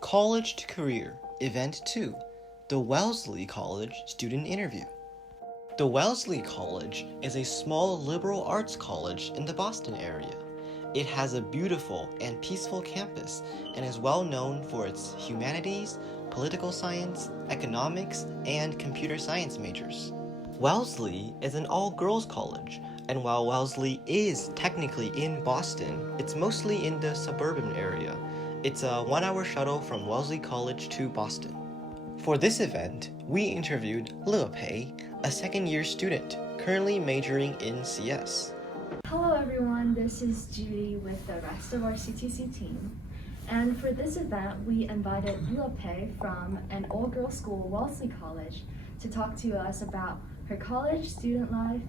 College2Career, Event 2, the Wellesley College Student Interview. The Wellesley College is a small liberal arts college in the Boston area. It has a beautiful and peaceful campus and is well known for its humanities, political science, economics, and computer science majors. Wellesley is an all-girls college, and while Wellesley is technically in Boston, it's mostly in the suburban area. It's a 1-hour shuttle from Wellesley College to Boston. For this event, we interviewed Le Pei, a second-year student currently majoring in CS. Hello everyone, this is Judy with the rest of our CTC team. And for this event, we invited Le Pei from an all-girls school, Wellesley College, to talk to us about her college, student life,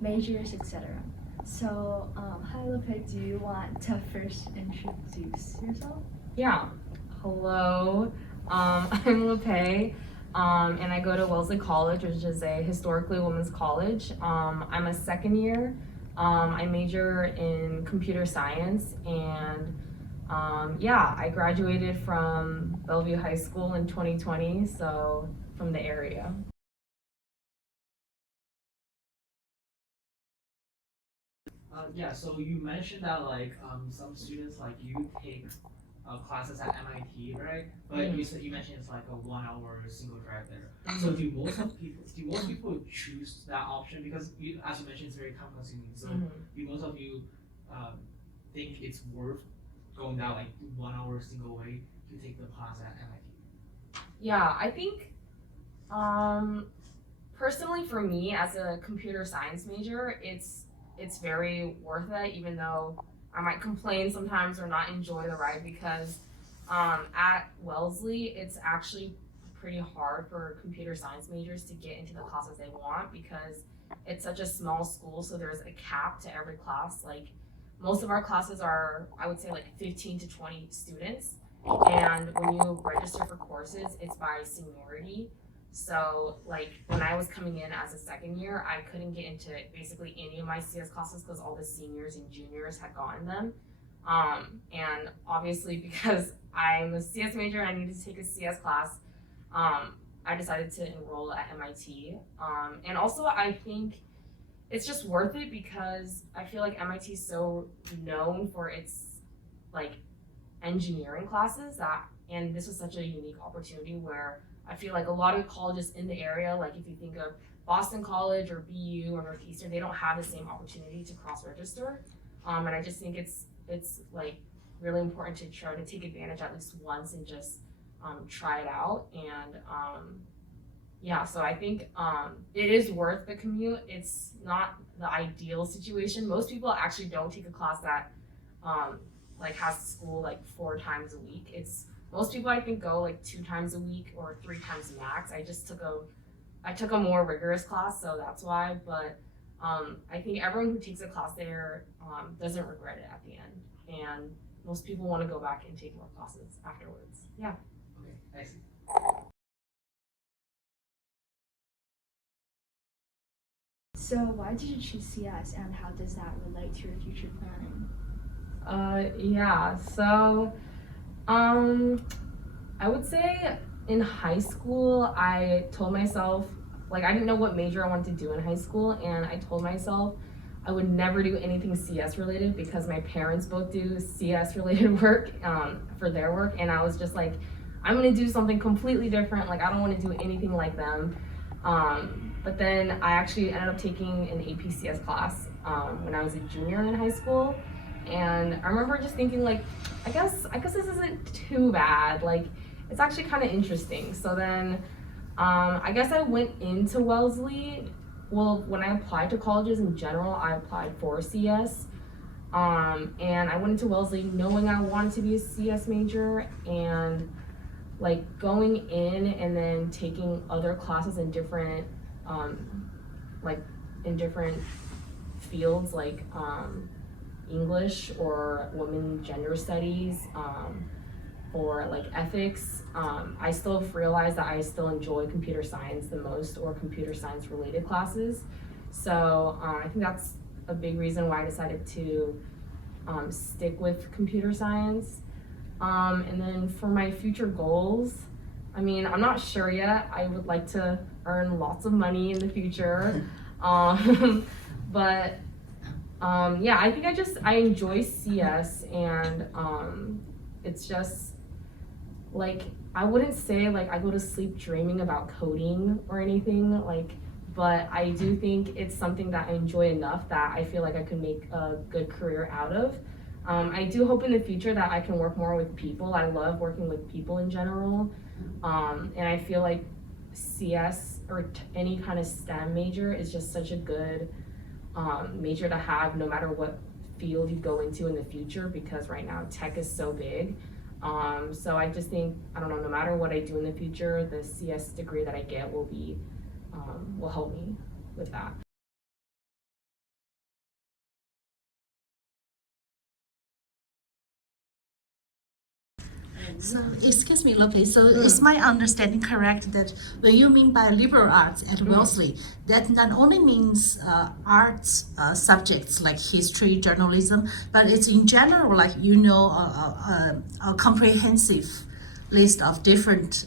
majors, etc. So, hi Le Pei, do you want to first introduce yourself? Yeah, hello, I'm Le Pei, and I go to Wellesley College, which is a historically women's college. I'm a second year. I major in computer science, and I graduated from Bellevue High School in 2020, so from the area. So you mentioned that some students like you take classes at MIT, right? But you mentioned it's like a 1-hour single drive there. So do most people choose that option because as you mentioned, it's very time consuming. So do most of you think it's worth going that 1-hour single way to take the class at MIT? Yeah, I think personally for me as a computer science major, it's very worth it, even though I might complain sometimes or not enjoy the ride because at Wellesley, it's actually pretty hard for computer science majors to get into the classes they want because it's such a small school, so there's a cap to every class. Like most of our classes are, I would say 15 to 20 students, and when you register for courses, it's by seniority. So when I was coming in as a second year, I couldn't get into basically any of my CS classes because all the seniors and juniors had gotten them. And obviously because I'm a CS major and I needed to take a CS class, I decided to enroll at MIT. And also I think it's just worth it because I feel like MIT is so known for its engineering classes and this was such a unique opportunity where I feel like a lot of colleges in the area, like if you think of Boston College or BU or Northeastern, they don't have the same opportunity to cross-register. And I just think it's really important to try to take advantage at least once and just try it out. And so I think it is worth the commute. It's not the ideal situation. Most people actually don't take a class that has school 4 times a week. Most people I think go 2 times a week or 3 times max. I took a more rigorous class, so that's why. But I think everyone who takes a class there doesn't regret it at the end. And most people want to go back and take more classes afterwards. Yeah. Okay, I see. So why did you choose CS and how does that relate to your future planning? I would say in high school, I told myself, I didn't know what major I wanted to do in high school, and I told myself I would never do anything CS related because my parents both do CS related work for their work, and I was just I'm gonna do something completely different. I don't want to do anything like them. But then I actually ended up taking an AP CS class when I was a junior in high school. And I remember just thinking I guess this isn't too bad. It's actually kind of interesting. So then I guess I went into Wellesley. Well, when I applied to colleges in general, I applied for CS. And I went into Wellesley knowing I wanted to be a CS major and going in and then taking other classes in different in different fields English or women gender studies or ethics. I still realized that I still enjoy computer science the most or computer science related classes. So I think that's a big reason why I decided to stick with computer science. And then for my future goals, I mean, I'm not sure yet. I would like to earn lots of money in the future. But yeah, I think I enjoy CS, and it's just like, I wouldn't say like I go to sleep dreaming about coding or anything, like, but I do think it's something that I enjoy enough that I feel like I could make a good career out of. I do hope in the future that I can work more with people. I love working with people in general. And I feel like CS or any kind of STEM major is just such a good major to have no matter what field you go into in the future, because right now tech is so big. So I just think, I don't know, no matter what I do in the future, the CS degree that I get will help me with that. So, excuse me, Lopez. So, is my understanding correct that when you mean by liberal arts at Wellesley, that not only means arts subjects like history, journalism, but it's in general, like, a comprehensive list of different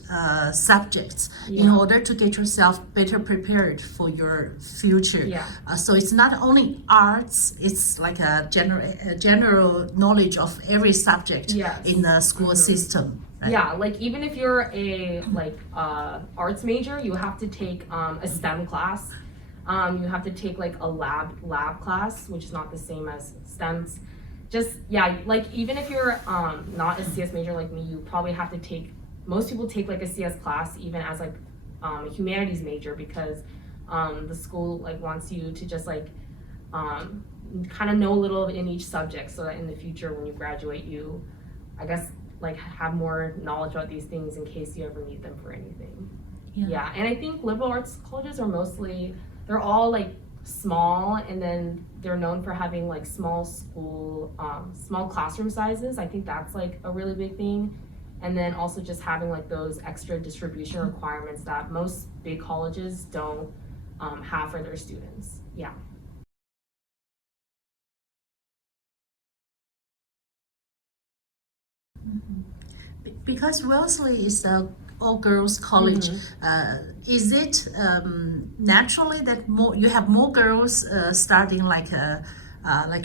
subjects in order to get yourself better prepared for your future. Yeah. So it's not only arts, it's like a general knowledge of every subject in the school system. Right? Yeah, like even if you're a arts major, you have to take a STEM class. You have to take like a lab class, which is not the same as STEMs. Like even if you're not a CS major like me, you probably have to take, most people take like a CS class even as like a humanities major, because the school like wants you to just like kind of know a little in each subject, so that in the future when you graduate, you, I guess, like have more knowledge about these things in case you ever need them for anything. Yeah, and I think liberal arts colleges are mostly, they're all like small, and then they're known for having like small classroom sizes. I think that's like a really big thing. And then also just having like those extra distribution requirements that most big colleges don't have for their students. Yeah. Because Wellesley is a all-girls college, is it naturally that you have more girls studying like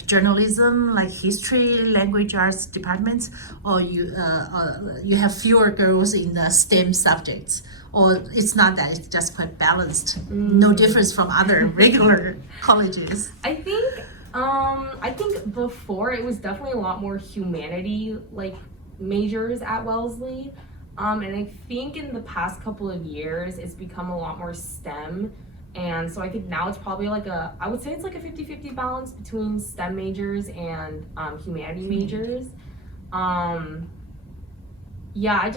journalism, like history, language arts departments, or you have fewer girls in the STEM subjects, or it's not that, it's just quite balanced, no difference from other regular colleges? I think before it was definitely a lot more humanity like majors at Wellesley. And I think in the past couple of years, it's become a lot more STEM. And so I think now it's probably like I would say it's like a 50-50 balance between STEM majors and humanity majors. Yeah, I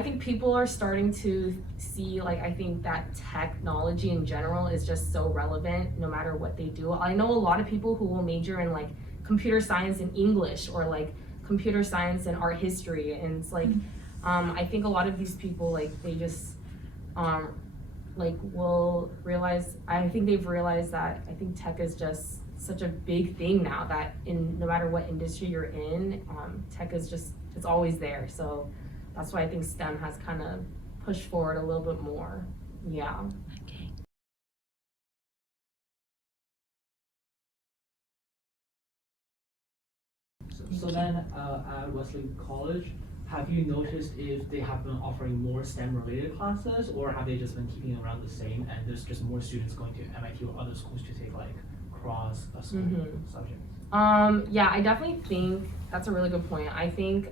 think people are starting to see, like, I think that technology in general is just so relevant no matter what they do. I know a lot of people who will major in like computer science and English, or like computer science and art history, and it's like, I think a lot of these people, like, they just will realize, I think they've realized that I think tech is just such a big thing now, that no matter what industry you're in, tech is just, it's always there. So that's why I think STEM has kind of pushed forward a little bit more. Yeah. Okay. So then at Wellesley College, have you noticed if they have been offering more STEM related classes, or have they just been keeping around the same, and there's just more students going to MIT or other schools to take like cross school subjects? Yeah, I definitely think that's a really good point. I think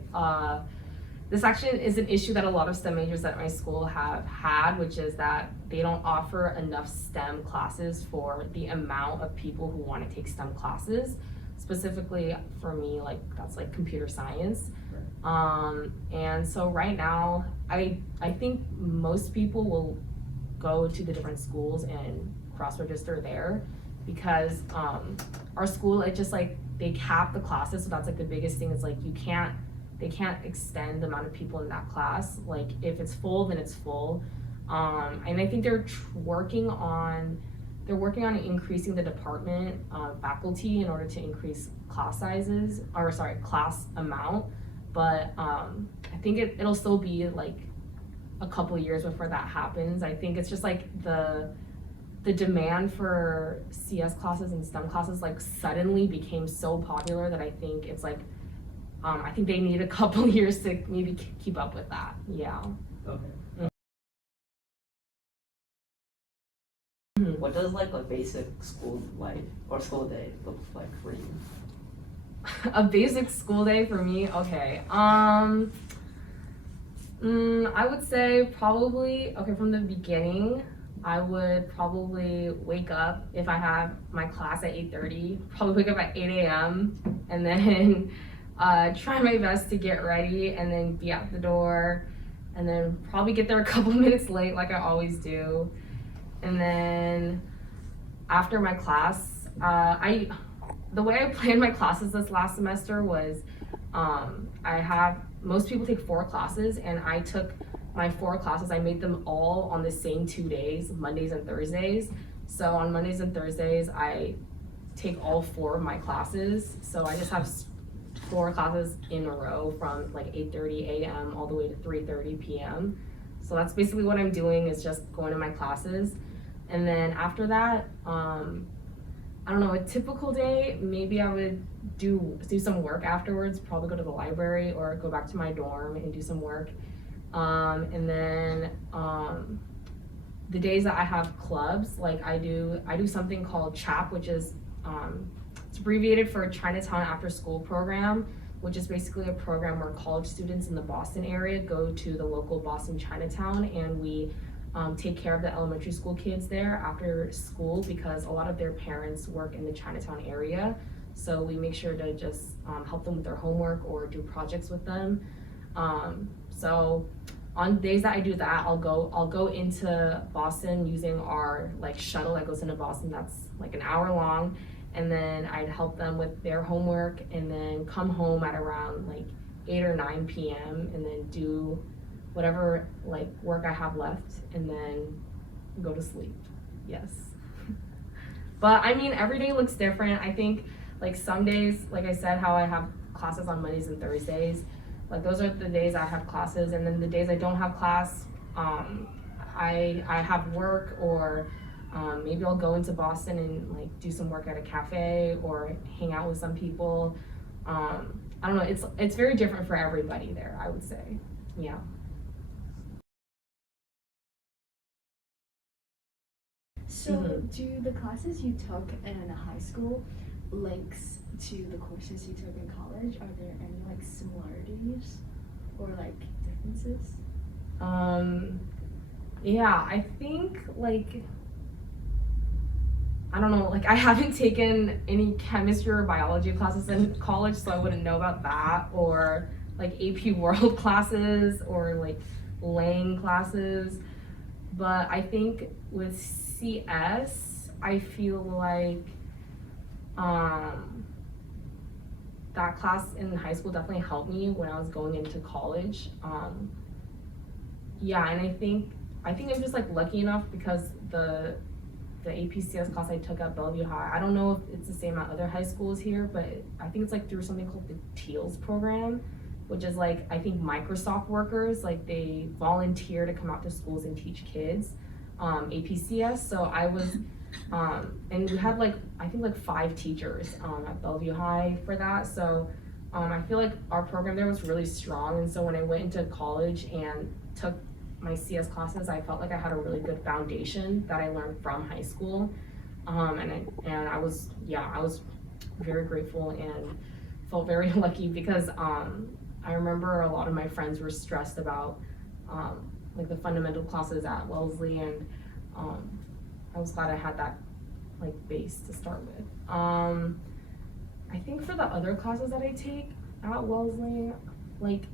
this actually is an issue that a lot of STEM majors at my school have had, which is that they don't offer enough STEM classes for the amount of people who want to take STEM classes. Specifically for me, like, that's like computer science. And so right now, I think most people will go to the different schools and cross-register there, because our school, it just like, they cap the classes, so that's like the biggest thing. Is like, they can't extend the amount of people in that class. Like, if it's full, then it's full. And I think they're working on increasing the department faculty in order to increase class sizes, or sorry, class amount. but I think it'll still be like a couple years before that happens. I think it's just like the demand for CS classes and STEM classes like suddenly became so popular that I think it's like I think they need a couple years to maybe keep up with that. Yeah. Okay. What does like a basic school life or school day look like for you? A basic school day for me, okay. I would say probably, okay, from the beginning, I would probably wake up if I have my class at 8:30, probably wake up at 8 a.m. and then try my best to get ready and then be at the door and then probably get there a couple minutes late like I always do. And then after my class, the way I planned my classes this last semester was most people take 4 classes, and I took my 4 classes, I made them all on the same 2 days, Mondays and Thursdays. So on Mondays and Thursdays, I take all 4 of my classes. So I just have 4 classes in a row from like 8:30 a.m. all the way to 3:30 p.m. So that's basically what I'm doing, is just going to my classes. And then after that, I don't know, a typical day, maybe I would do some work afterwards, probably go to the library or go back to my dorm and do some work. And then the days that I have clubs, like I do something called CHAP, which is it's abbreviated for Chinatown After School Program, which is basically a program where college students in the Boston area go to the local Boston Chinatown, and we take care of the elementary school kids there after school because a lot of their parents work in the Chinatown area. So we make sure to just help them with their homework or do projects with them. So on days that I do that, I'll go into Boston using our like shuttle that goes into Boston. That's like an hour long, and then I'd help them with their homework, and then come home at around like 8 or 9 p.m. and then do whatever like work I have left, and then go to sleep. Yes. But I mean, every day looks different. I think like some days, like I said, how I have classes on Mondays and Thursdays, like those are the days I have classes, and then the days I don't have class, I have work, or maybe I'll go into Boston and like do some work at a cafe or hang out with some people. I don't know, it's very different for everybody there, I would say. Yeah. So do the classes you took in high school links to the courses you took in college? Are there any like similarities or like differences? Yeah, I think like, I don't know, like I haven't taken any chemistry or biology classes in college, so I wouldn't know about that, or like AP World classes or like Lang classes. But I think with CS, I feel like that class in high school definitely helped me when I was going into college. Yeah, and I think I'm just like lucky enough because the AP CS class I took at Bellevue High, I don't know if it's the same at other high schools here, but I think it's like through something called the TEALS program, which is like, I think Microsoft workers, like they volunteer to come out to schools and teach kids APCS. So I was, and we had like, I think like 5 teachers at Bellevue High for that. So I feel like our program there was really strong. And so when I went into college and took my CS classes, I felt like I had a really good foundation that I learned from high school. And I was very grateful and felt very lucky because I remember a lot of my friends were stressed about like the fundamental classes at Wellesley, and I was glad I had that like base to start with. I think for the other classes that I take at Wellesley, like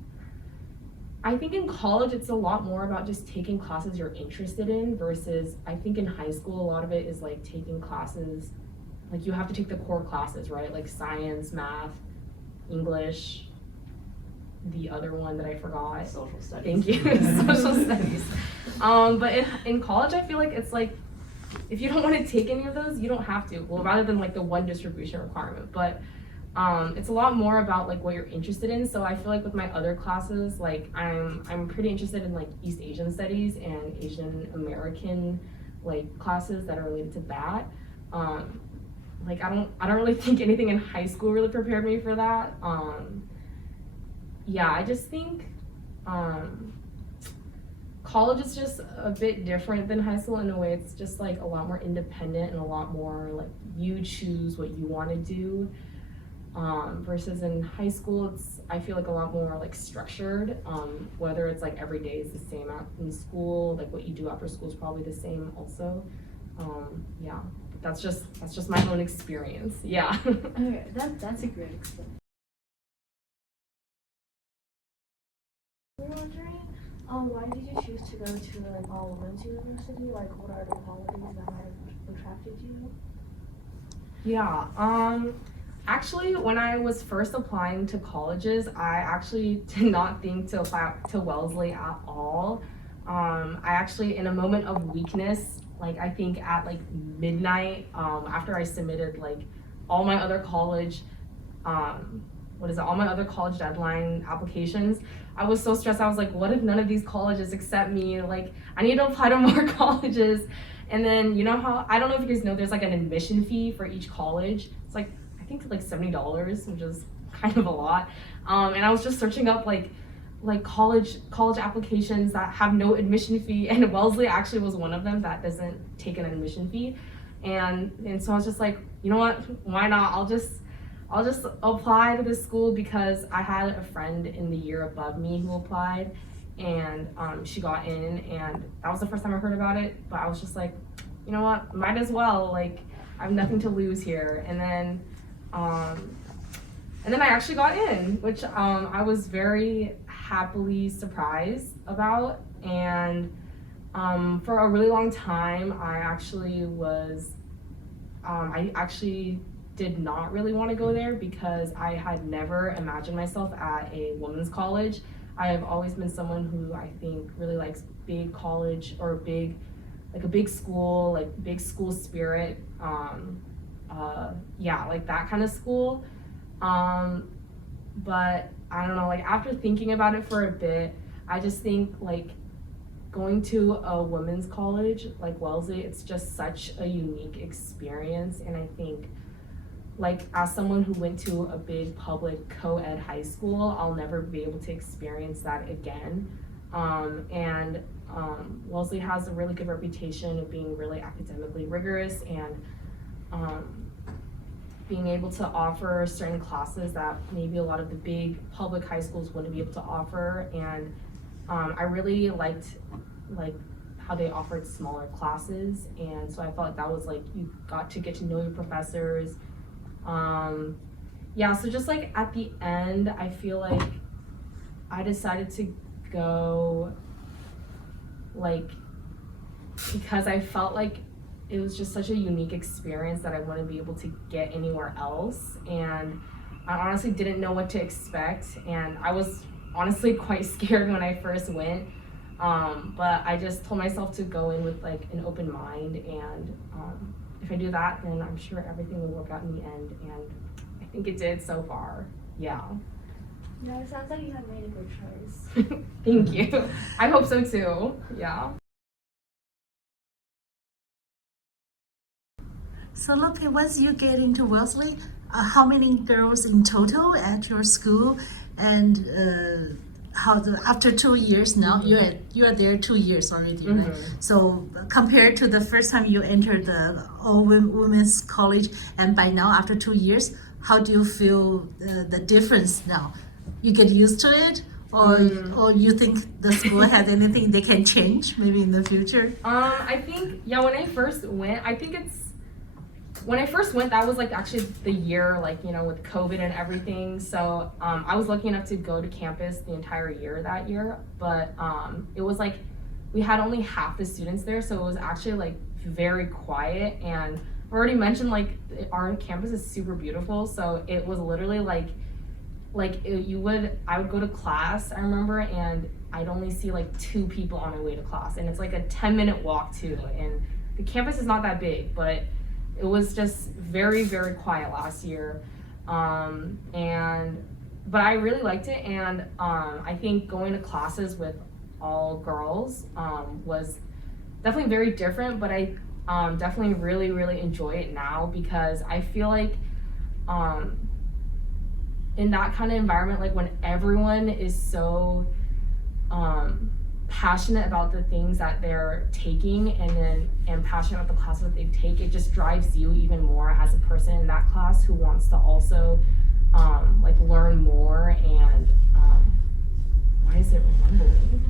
I think in college it's a lot more about just taking classes you're interested in versus I think in high school a lot of it is like taking classes, like you have to take the core classes, right? Like science, math, English, the other one that I forgot. Social studies. Thank you. Social studies. But in college, I feel like it's like, if you don't want to take any of those, you don't have to. Well, rather than like the one distribution requirement. But it's a lot more about like what you're interested in. So I feel like with my other classes, like I'm pretty interested in like East Asian studies and Asian American like classes that are related to that. Like I don't really think anything in high school really prepared me for that. Yeah, I just think college is just a bit different than high school in a way. It's just like a lot more independent and a lot more like you choose what you want to do. Versus in high school, it's I feel like a lot more like structured. Whether it's like every day is the same in school, like what you do after school is probably the same also. Yeah, that's just my own experience. Yeah. Okay, that's a great experience. We're wondering, why did you choose to go to an all-women's university? Like, what are the qualities that might have attracted you? Yeah. Actually, when I was first applying to colleges, I actually did not think to apply to Wellesley at all. I actually, in a moment of weakness, like I think at like midnight, after I submitted like all my other college, all my other college deadline applications, I was so stressed. I was like, what if none of these colleges accept me? Like, I need to apply to more colleges. And then, you know how, I don't know if you guys know, there's like an admission fee for each college. It's like, I think like $70, which is kind of a lot. And I was just searching up like college applications that have no admission fee, and Wellesley actually was one of them that doesn't take an admission fee. And so I was just like, you know what, why not? I'll just apply to this school because I had a friend in the year above me who applied, and she got in, and that was the first time I heard about it. But I was just like, you know what, might as well, like I have nothing to lose here. And then I actually got in, which I was very happily surprised about. And for a really long time, I actually did not really want to go there because I had never imagined myself at a women's college. I have always been someone who I think really likes big college or a big school, like big school spirit. Yeah, like that kind of school. But I don't know, like after thinking about it for a bit, I just think like going to a women's college like Wellesley, it's just such a unique experience. And I think like as someone who went to a big public co-ed high school, I'll never be able to experience that again. Wellesley has a really good reputation of being really academically rigorous and being able to offer certain classes that maybe a lot of the big public high schools wouldn't be able to offer. And I really liked like how they offered smaller classes, and so I felt like that was like you got to get to know your professors. Yeah, so just like at the end, I feel like I decided to go like because I felt like it was just such a unique experience that I wouldn't be able to get anywhere else. And I honestly didn't know what to expect, and I was honestly quite scared when I first went. But I just told myself to go in with like an open mind, and if I do that, then I'm sure everything will work out in the end, and I think it did so far. Yeah. Yeah, it sounds like you have made a good choice. Thank you. I hope so too. Yeah. So Lope, once you get into Wellesley, how many girls in total at your school, and after 2 years now, you are there 2 years already, right? So compared to the first time you entered the all women's college, and by now after 2 years, how do you feel the difference now? You get used to it, or you think the school has anything they can change maybe in the future? I think when I first went, that was like actually the year, like, you know, with COVID and everything. So I was lucky enough to go to campus the entire year that year. But it was like we had only half the students there. So it was actually like very quiet. And I already mentioned like our campus is super beautiful. So it was literally I would go to class, I remember, and I'd only see like 2 people on my way to class. And it's like a 10-minute walk too. And the campus is not that big, but it was just very, very quiet last year. But I really liked it, and I think going to classes with all girls was definitely very different, but I definitely really enjoy it now because I feel like in that kind of environment, like when everyone is so passionate about the things that they're taking and passionate about the classes that they take, it just drives you even more as a person in that class who wants to also like learn more and why is it rumbling?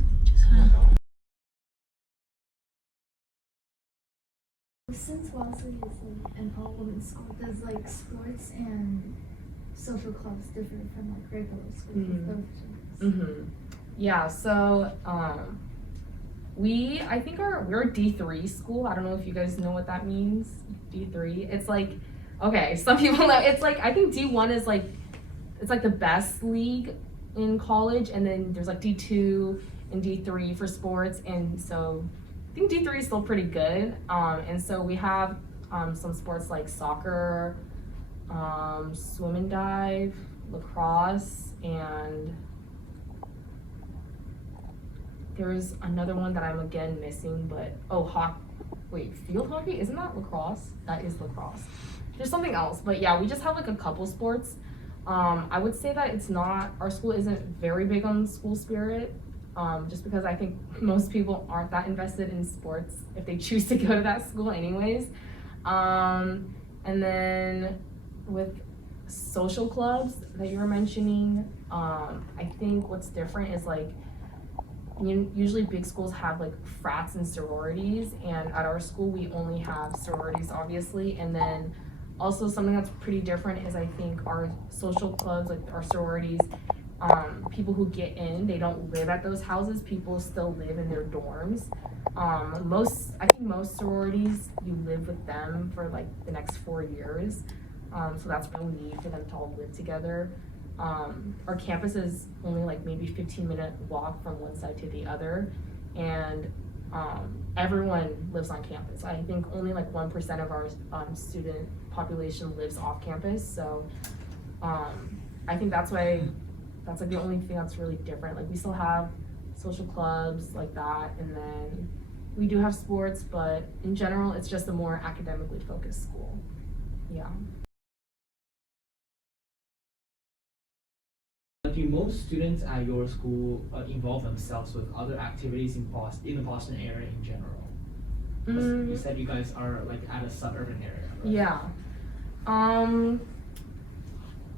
Since Wellesley is like an all-women's school, does like sports and social clubs differ from like regular schools with those things? Yeah, so I think we're a D3 school. I don't know if you guys know what that means. D3. It's like, okay, some people know. It's like, I think D1 is like, it's like the best league in college, and then there's like D2 and D3 for sports, and so I think D3 is still pretty good. And so we have some sports like soccer, swim and dive, lacrosse, and there's another one that I'm again missing, but field hockey? Isn't that lacrosse? That is lacrosse. There's something else, but yeah, we just have like a couple sports. I would say that our school isn't very big on school spirit, just because I think most people aren't that invested in sports if they choose to go to that school anyways. And then with social clubs that you were mentioning, I think what's different is like, usually big schools have like frats and sororities, and at our school we only have sororities obviously, and then also something that's pretty different is I think our social clubs, like our sororities, people who get in, they don't live at those houses, people still live in their dorms. I think most sororities, you live with them for like the next 4 years, so that's no need for them to all live together. Our campus is only like maybe 15-minute walk from one side to the other, and everyone lives on campus. I think only like 1% of our student population lives off campus, so I think that's like the only thing that's really different. Like we still have social clubs like that, and then we do have sports, but in general it's just a more academically focused school. Yeah. Do most students at your school involve themselves with other activities in the Boston area in general? You said you guys are like at a suburban area, right? Yeah.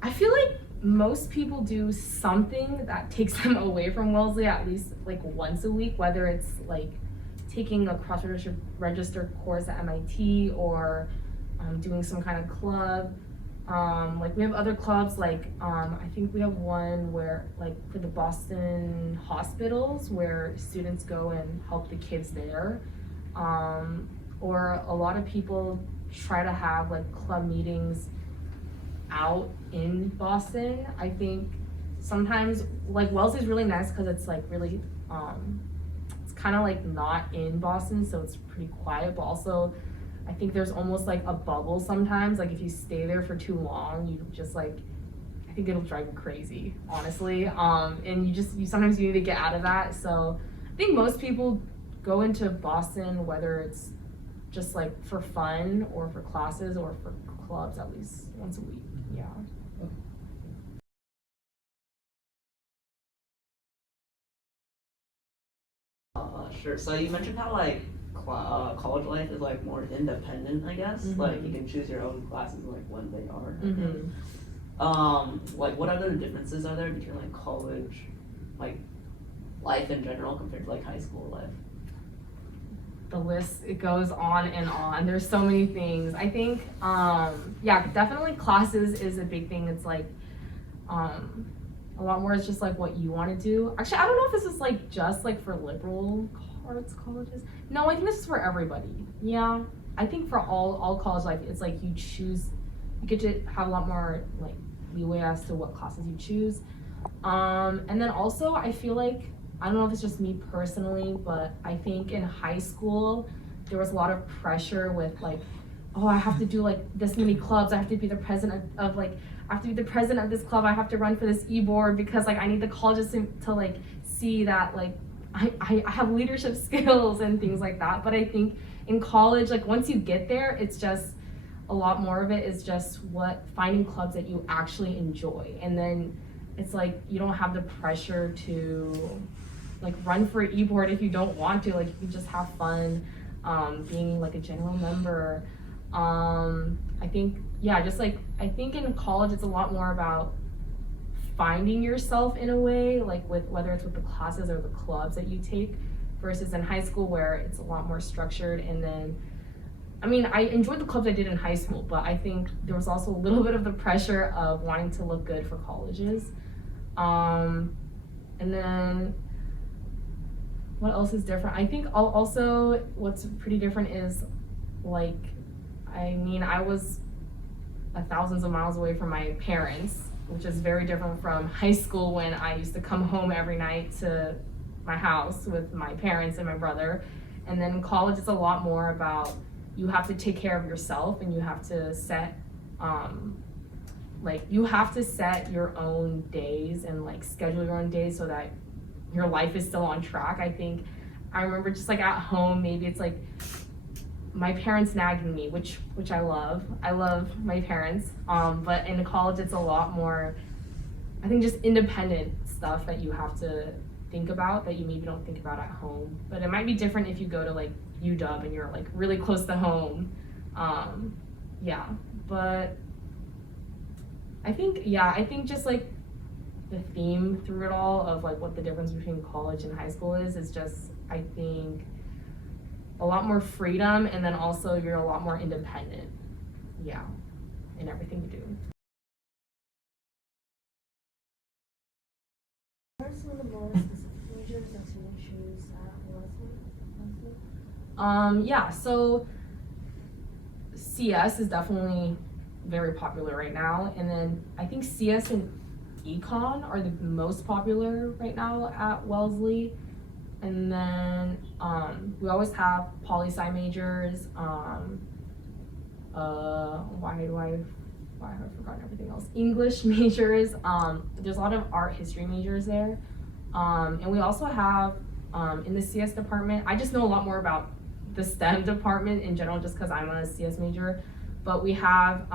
I feel like most people do something that takes them away from Wellesley at least like once a week, whether it's like taking a cross-registered course at MIT or doing some kind of club. Like we have other clubs, like I think we have one where like for the Boston hospitals where students go and help the kids there, or a lot of people try to have like club meetings out in Boston. I think sometimes like Wellesley's really nice because it's like really it's kind of like not in Boston, so it's pretty quiet, but also I think there's almost like a bubble sometimes. Like if you stay there for too long, you just like, I think it'll drive you crazy, honestly. And you sometimes you need to get out of that. So I think most people go into Boston, whether it's just like for fun or for classes or for clubs at least once a week. Yeah. Sure. So you mentioned how like college life is like more independent, I guess. Like you can choose your own classes like when they are. Like what other differences are there between like college, like life in general compared to like high school life? The list, it goes on and on. There's so many things. I think yeah, definitely classes is a big thing. It's like a lot more is just like what you want to do. Actually, I don't know if this is like just like for liberal arts colleges. No, I think this is for everybody. Yeah, I think for all college life, it's like you get to have a lot more like leeway as to what classes you choose. And then also I feel like, I don't know if it's just me personally, but I think in high school there was a lot of pressure with like, oh, I have to do like this many clubs, I have to be the president of like I have to be the president of this club, I have to run for this e-board because like I need the colleges to like see that like I have leadership skills and things like that. But I think in college, like once you get there, it's just a lot more of it is just finding clubs that you actually enjoy. And then it's like you don't have the pressure to like run for an e-board if you don't want to. Like you can just have fun being like a general member. I think I think in college it's a lot more about finding yourself in a way, like with whether it's with the classes or the clubs that you take, versus in high school where it's a lot more structured. And then I mean, I enjoyed the clubs I did in high school, but I think there was also a little bit of the pressure of wanting to look good for colleges. And then what else is different? I think also what's pretty different is like, I mean, I was thousands of miles away from my parents, which is very different from high school when I used to come home every night to my house with my parents and my brother. And then in college, it's a lot more about you have to take care of yourself and you have to set your own days and like schedule your own days so that your life is still on track. I think I remember just like at home, maybe it's like my parents nagging me, which I love. I love my parents. But in college, it's a lot more, I think, just independent stuff that you have to think about that you maybe don't think about at home. But it might be different if you go to like UW and you're like really close to home. Yeah, but I think just like the theme through it all of like what the difference between college and high school is just, I think, a lot more freedom, and then also you're a lot more independent, yeah, in everything you do. What are some of the more specific majors that you choose at Wellesley? Yeah, so CS is definitely very popular right now, and then I think CS and Econ are the most popular right now at Wellesley. And then we always have poli-sci majors. Why have I forgotten everything else? English majors. There's a lot of art history majors there. And we also have in the CS department, I just know a lot more about the STEM department in general just because I'm a CS major. But we have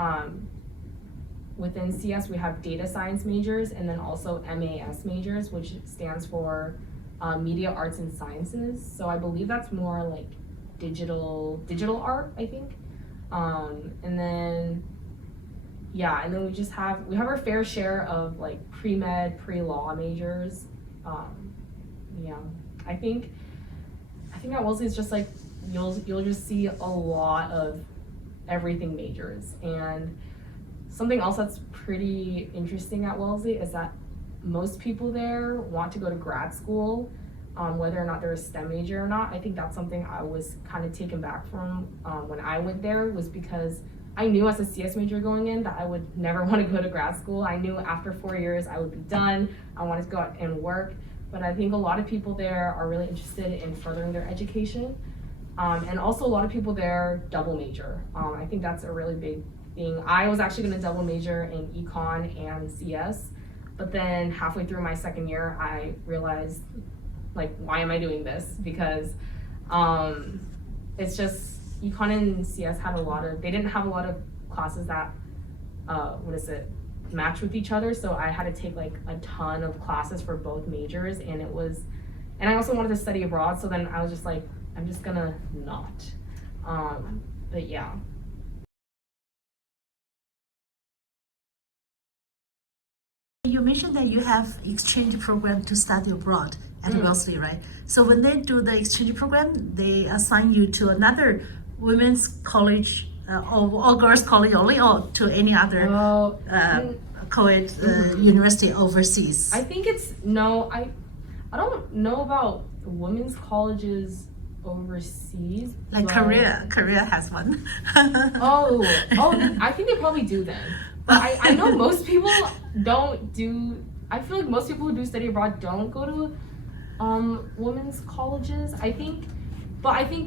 within CS we have data science majors and then also MAS majors, which stands for media arts and sciences. So I believe that's more like digital art, I think. And then we have our fair share of like pre-med, pre-law majors. I think at Wellesley it's just like you'll just see a lot of everything majors. And something else that's pretty interesting at Wellesley is that most people there want to go to grad school, whether or not they're a STEM major or not. I think that's something I was kind of taken back from when I went there, was because I knew as a CS major going in that I would never want to go to grad school. I knew after 4 years I would be done. I wanted to go out and work. But I think a lot of people there are really interested in furthering their education. And also a lot of people there double major. I think that's a really big thing. I was actually going to double major in Econ and CS. But then halfway through my second year, I realized, like, why am I doing this? Because it's just, Econ and CS they didn't have a lot of classes that, match with each other. So I had to take like a ton of classes for both majors, and I also wanted to study abroad. So then I was just like, I'm just gonna not. But yeah. You mentioned that you have exchange program to study abroad at Wellesley, right? So when they do the exchange program, they assign you to another women's college or girls college only, or to any other co-ed university overseas? I think I don't know about women's colleges overseas. Like Korea has one. Oh, I think they probably do then. But I know most people don't do. I feel like most people who do study abroad don't go to women's colleges. I think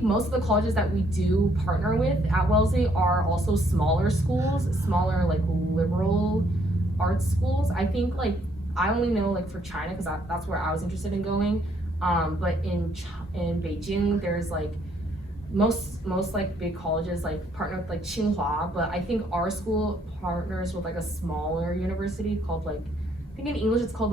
most of the colleges that we do partner with at Wellesley are also smaller schools, smaller like liberal art schools, I think like I only know like for China because that's where I was interested in going. But in Beijing, there's like most like big colleges like partner with like Tsinghua, but I think our school partners with like a smaller university called like I think in English it's called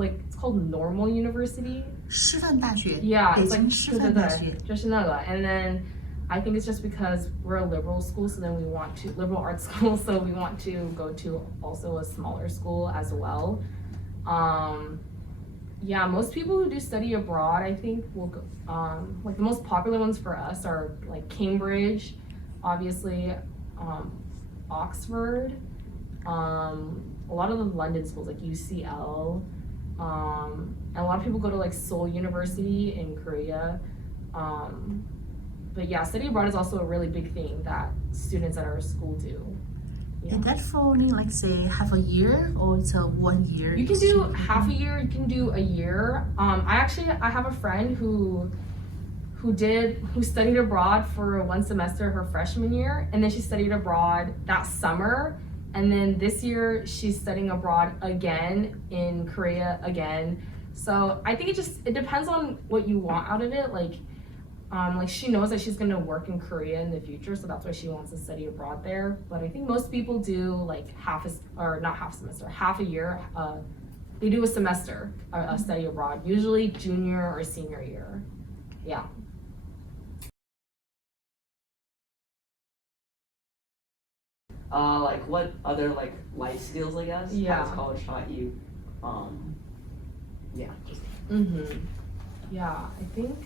normal university. 师范大学 Yeah, 北 it's like 京师范大学。就是那个 and then I think it's just because we're a liberal school, so then we want to liberal arts school, so we want to go to also a smaller school as well. Yeah, most people who do study abroad, I think, will go. Like the most popular ones for us are like Cambridge, obviously, Oxford, a lot of the London schools like UCL, and a lot of people go to like Seoul University in Korea. But yeah, study abroad is also a really big thing that students at our school do. Yeah. Is that for only like say half a year or it's a 1 year? You can do half a year, you can do a year. I have a friend who studied abroad for 1 semester her freshman year, and then she studied abroad that summer, and then this year she's studying abroad again in Korea again. So I think it depends on what you want out of it. Like she knows that she's gonna work in Korea in the future, so that's why she wants to study abroad there. But I think most people do like half a year. They do a semester study abroad, usually junior or senior year. Yeah. Like what other like life skills, I guess, Yeah. has college taught you? Yeah, just Yeah, I think.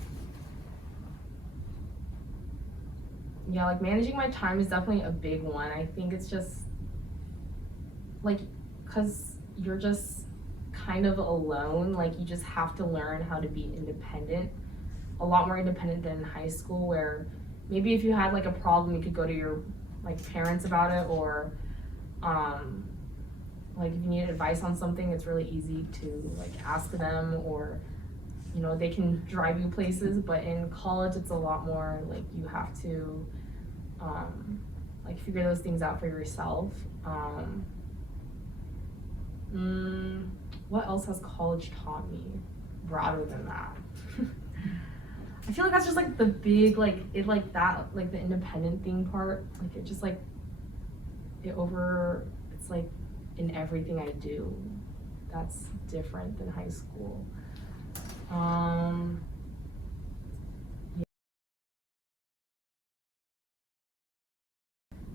Yeah, like managing my time is definitely a big one. I think it's just like, cause you're just kind of alone, like you just have to learn how to be independent, a lot more independent than in high school where maybe if you had like a problem, you could go to your like parents about it, or like if you need advice on something, it's really easy to like ask them, or you know, they can drive you places. But in college, it's a lot more like you have to like figure those things out for yourself. What else has college taught me broader than that? I feel like that's just like the big like it like that like the independent thing part, like it just like it's like in everything I do that's different than high school.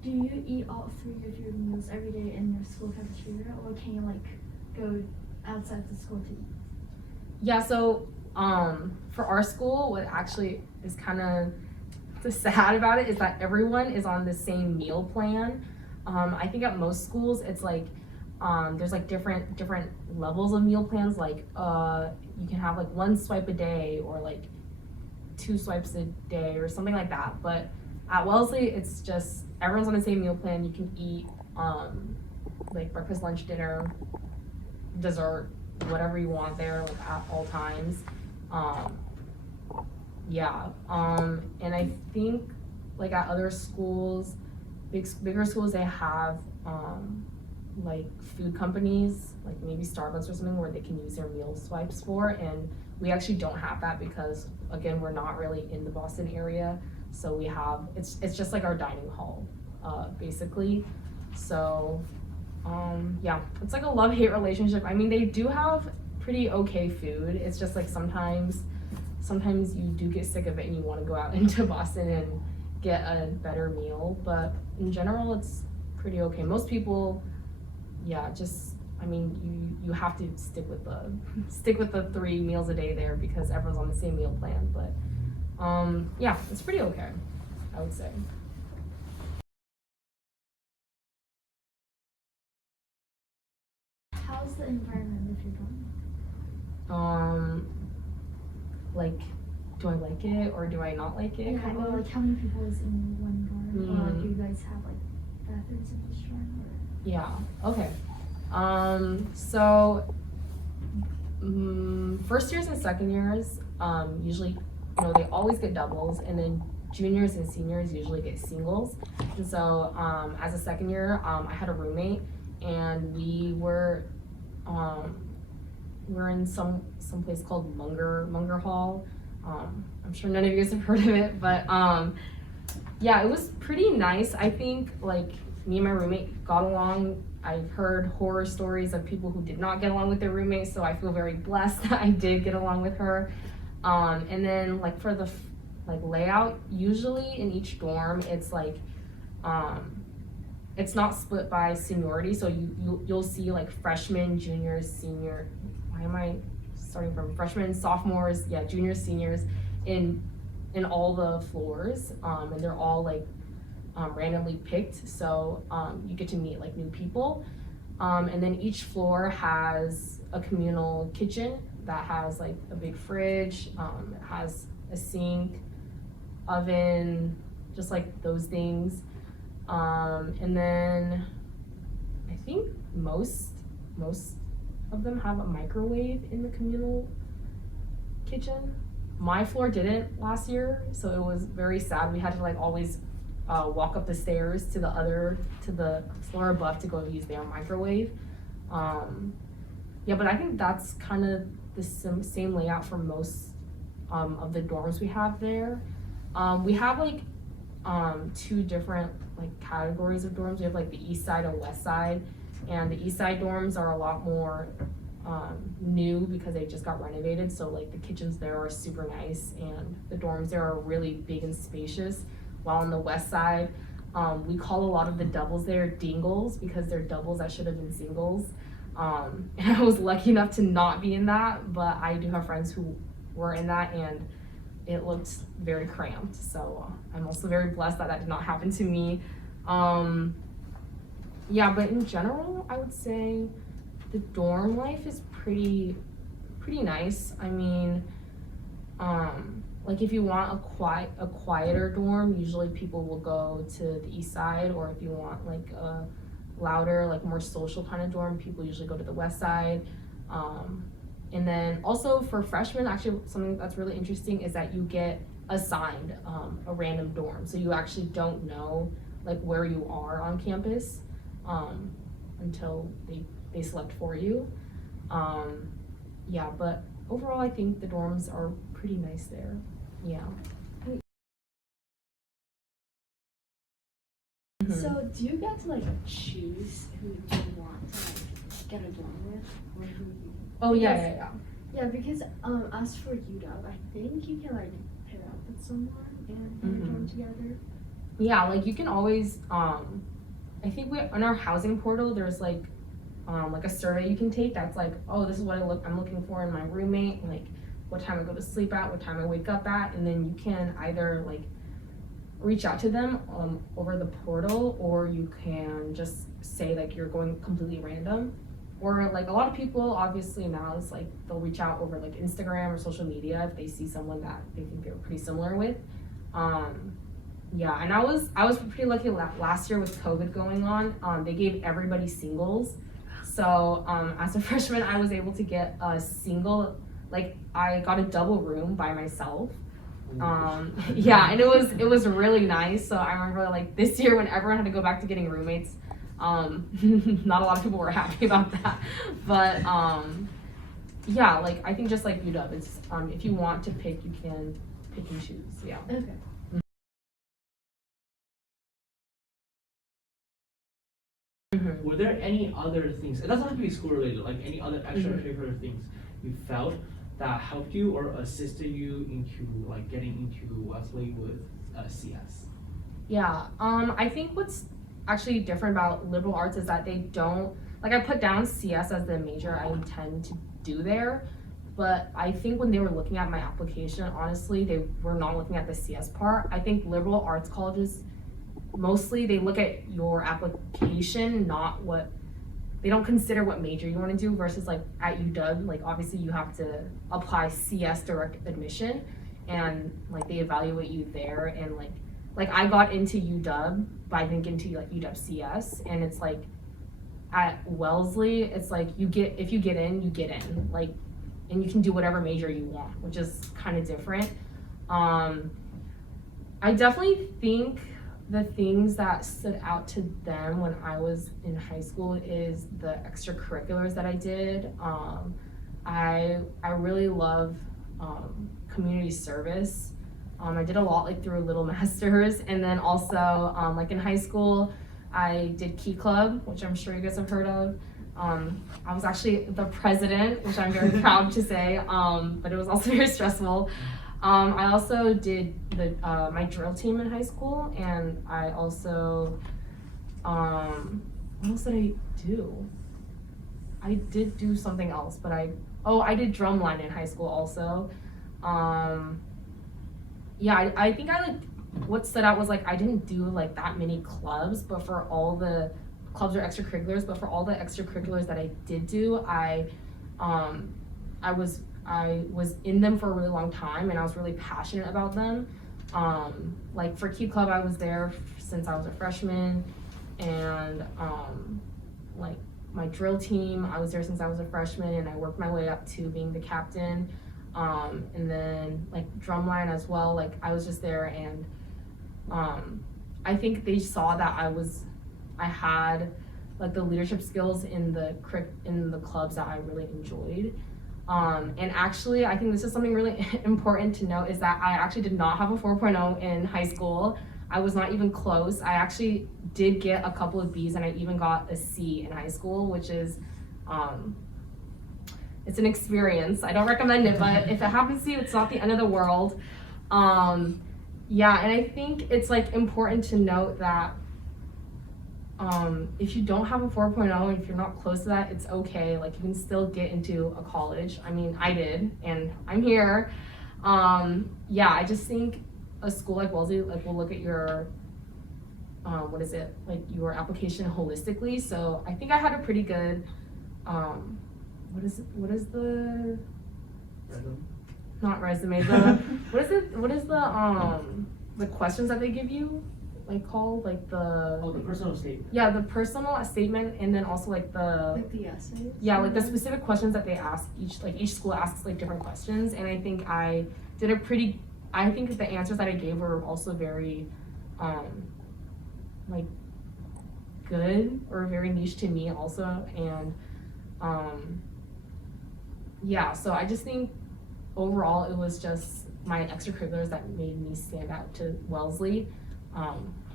Do you eat all 3 of your meals every day in your school cafeteria, or can you like go outside the school to eat? Yeah, so for our school, what actually is kind of sad about it is that everyone is on the same meal plan. I think at most schools it's like there's like different levels of meal plans. Like you can have like 1 swipe a day, or like 2 swipes a day, or something like that. But at Wellesley, it's just everyone's on the same meal plan. You can eat like breakfast, lunch, dinner, dessert, whatever you want there, like at all times. And I think like at other schools, bigger schools, they have like food companies, like maybe Starbucks or something, where they can use their meal swipes for. And we actually don't have that because again, we're not really in the Boston area. So we have, it's just like our dining hall, basically. So yeah, it's like a love-hate relationship. I mean, they do have pretty okay food. It's just like sometimes you do get sick of it and you want to go out into Boston and get a better meal. But in general, it's pretty okay. Most people, yeah, just, I mean, you have to stick with the 3 meals a day there because everyone's on the same meal plan. But yeah, it's pretty okay, I would say. How's the environment if you're going? Like, do I like it or do I not like it? Yeah, or like how many people is in one dorm? Or do you guys have like bathrooms in each dorm? Yeah, okay. So first years and second years, usually, you know, they always get doubles, and then juniors and seniors usually get singles. And so as a second year, I had a roommate, and we're in some place called Munger Hall. I'm sure none of you guys have heard of it, but yeah, it was pretty nice. I think like me and my roommate got along. I've heard horror stories of people who did not get along with their roommates, so I feel very blessed that I did get along with her. And then like for the layout, usually in each dorm, it's like it's not split by seniority, so you'll see like freshmen, juniors, senior. Why am I starting from freshmen, sophomores? Yeah, juniors, seniors in all the floors, and they're all like randomly picked, so you get to meet like new people. And then each floor has a communal kitchen that has like a big fridge, it has a sink, oven, just like those things. And then I think most of them have a microwave in the communal kitchen. My floor didn't last year, so it was very sad. We had to like always walk up the stairs to the floor above to go use their microwave. Yeah, but I think that's kind of the same layout for most of the dorms we have there. We have like two different like categories of dorms. We have like the east side and west side, and the east side dorms are a lot more new because they just got renovated, so like the kitchens there are super nice and the dorms there are really big and spacious. While on the west side, we call a lot of the doubles there dingles because they're doubles that should have been singles. And I was lucky enough to not be in that, but I do have friends who were in that and it looked very cramped. So I'm also very blessed that did not happen to me. Yeah, but in general, I would say the dorm life is pretty nice. I mean, like if you want a quieter dorm, usually people will go to the east side, or if you want like a louder, like more social kind of dorm, people usually go to the west side. And then also for freshmen, actually something that's really interesting is that you get assigned a random dorm. So you actually don't know like where you are on campus until they select for you. Yeah, but overall I think the dorms are pretty nice there. Yeah. So do you get to like choose who you want to like get a dorm with, or who you? Oh yeah. Yeah, because as for UW, I think you can like pair up with someone and get a dorm together. Yeah, like you can always I think on our housing portal there's like a survey you can take that's like, oh, this is what I'm looking for in my roommate, like what time I go to sleep at, what time I wake up at, and then you can either like reach out to them over the portal, or you can just say like you're going completely random. Or like a lot of people obviously now it's like they'll reach out over like Instagram or social media if they see someone that they think they're pretty similar with. Yeah, and I was pretty lucky last year with COVID going on. They gave everybody singles. So as a freshman, I was able to get a single, like I got a double room by myself. Yeah, and it was really nice. So I remember like this year when everyone had to go back to getting roommates, not a lot of people were happy about that. But yeah, like I think just like UW, it's if you want to pick, you can pick and choose. Yeah. Okay. Were there any other things, it doesn't have to be school related, like any other extracurricular things you felt that helped you or assisted you into like getting into Wellesley with CS? Yeah, I think what's actually different about liberal arts is that they don't, like I put down CS as the major I intend to do there, but I think when they were looking at my application, honestly, they were not looking at the CS part. I think liberal arts colleges, mostly they look at your application, not what, they don't consider what major you want to do versus like at UW, like obviously you have to apply CS direct admission and like they evaluate you there, and like I got into UW, but I didn't get into like UW CS, and it's like at Wellesley, it's like if you get in, you get in, like, and you can do whatever major you want, which is kind of different. I definitely think the things that stood out to them when I was in high school is the extracurriculars that I did. I really love community service. I did a lot like through Little Masters, and then also like in high school, I did Key Club, which I'm sure you guys have heard of. I was actually the president, which I'm very proud to say, but it was also very stressful. I also did my drill team in high school, and I also, what else did I do? I did do something else, but I did drumline in high school also. Yeah, I think what stood out was like I didn't do like that many clubs, but for all the clubs or extracurriculars, but for all the extracurriculars that I did do, I was in them for a really long time, and I was really passionate about them. Like for Key Club, I was there since I was a freshman, and like my drill team, I was there since I was a freshman, and I worked my way up to being the captain. And then like drumline as well, like I was just there, and I think they saw that I had like the leadership skills in the clubs that I really enjoyed. And actually, I think this is something really important to note, is that I actually did not have a 4.0 in high school. I was not even close. I actually did get a couple of B's, and I even got a C in high school, which is, it's an experience. I don't recommend it, but if it happens to you, it's not the end of the world. Yeah, and I think it's like important to note that if you don't have a 4.0, and if you're not close to that, it's okay. Like you can still get into a college. I mean, I did, and I'm here. Yeah, I just think a school like Wellesley like will look at your like your application holistically. So I think I had a pretty good what is the Resume? not resume, what is the questions that they give you, like called like the personal statement. Yeah, the personal statement, and then also like the essays? Yeah, like the specific questions that they ask, each school asks like different questions, and I think I think the answers that I gave were also very like good, or very niche to me also, and yeah, so I just think overall it was just my extracurriculars that made me stand out to Wellesley,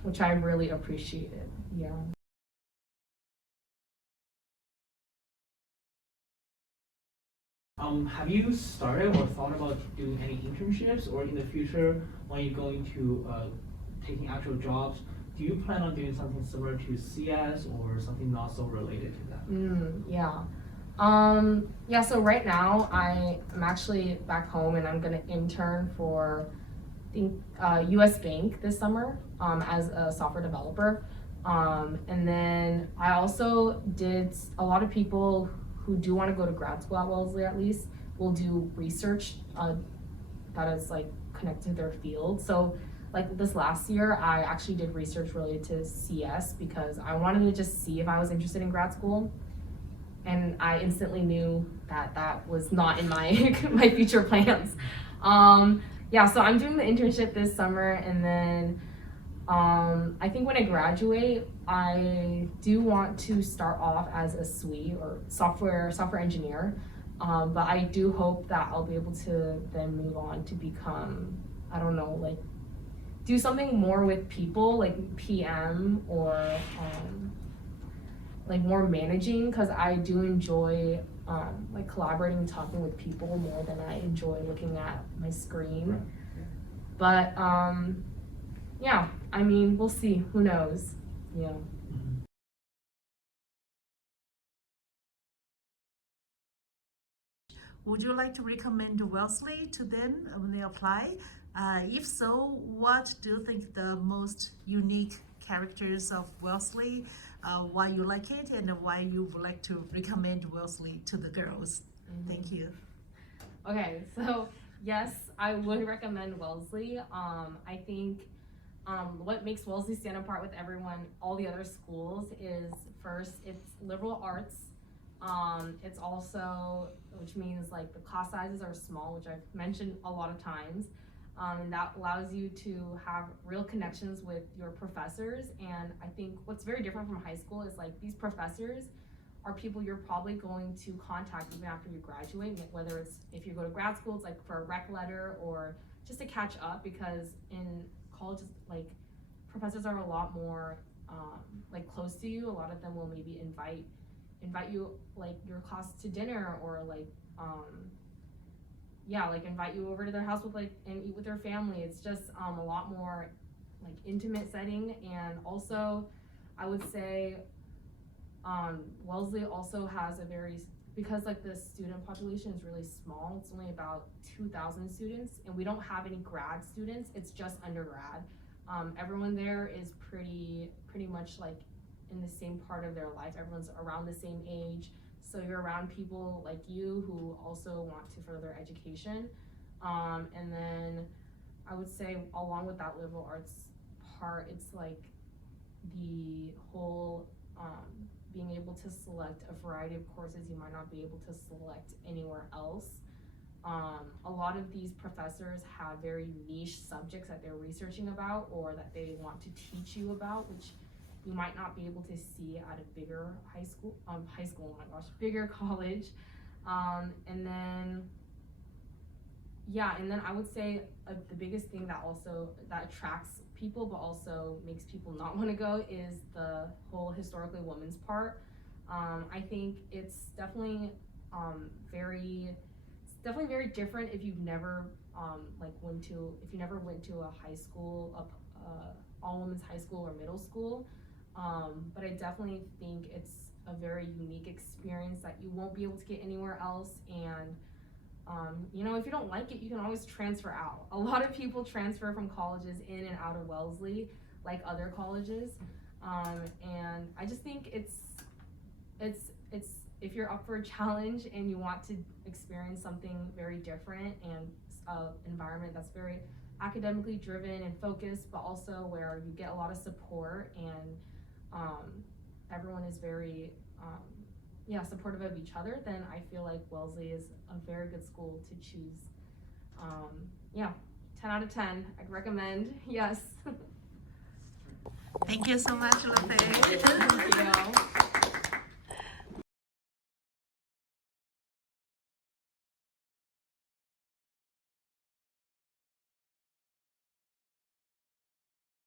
which I really appreciated. Yeah. Have you started or thought about doing any internships, or in the future when you're going to taking actual jobs, do you plan on doing something similar to CS or something not so related to that? Yeah. Yeah, so right now I am actually back home, and I'm gonna intern for I think US Bank this summer as a software developer. And then I also did, a lot of people who do want to go to grad school at Wellesley at least will do research that is like connected to their field. So like this last year, I actually did research related to CS because I wanted to just see if I was interested in grad school. And I instantly knew that that was not in my my future plans. Yeah, so I'm doing the internship this summer, and then I think when I graduate, I do want to start off as a SWE, or software engineer. But I do hope that I'll be able to then move on to become, I don't know, like do something more with people, like PM, or like more managing, because I do enjoy like collaborating and talking with people more than I enjoy looking at my screen. Right. But yeah, I mean, we'll see. Who knows? Yeah. Would you like to recommend Wellesley to them when they apply? If so, what do you think the most unique characters of Wellesley, why you like it, and why you would like to recommend Wellesley to the girls? Thank you. Okay, so yes, I would recommend Wellesley. I think what makes Wellesley stand apart with all the other schools is, first, it's liberal arts. It's also, which means like the class sizes are small, which I've mentioned a lot of times. And that allows you to have real connections with your professors. And I think what's very different from high school is like these professors are people you're probably going to contact even after you graduate, whether it's if you go to grad school, it's like for a rec letter or just to catch up, because in college, like professors are a lot more like close to you. A lot of them will maybe invite you like your class to dinner, or like like invite you over to their house with like and eat with their family. It's just a lot more like intimate setting. And also I would say Wellesley also has because like the student population is really small, it's only about 2,000 students, and we don't have any grad students, it's just undergrad. Everyone there is pretty much like in the same part of their life, everyone's around the same age, so you're around people like you who also want to further their education. And then I would say along with that liberal arts part, it's like the whole being able to select a variety of courses you might not be able to select anywhere else. A lot of these professors have very niche subjects that they're researching about or that they want to teach you about, which you might not be able to see at a bigger bigger college. And then I would say the biggest thing that attracts people but also makes people not want to go is the whole historically women's part. I think it's definitely very different if you've never went to a high school, all women's high school or middle school. But I definitely think it's a very unique experience that you won't be able to get anywhere else. And if you don't like it, you can always transfer out. A lot of people transfer from colleges in and out of Wellesley, like other colleges. And I just think it's if you're up for a challenge and you want to experience something very different and an environment that's very academically driven and focused, but also where you get a lot of support and everyone is very supportive of each other, then I feel like Wellesley is a very good school to choose. 10 out of 10, I'd recommend, yes. Thank you so much, Lupe. Thank you.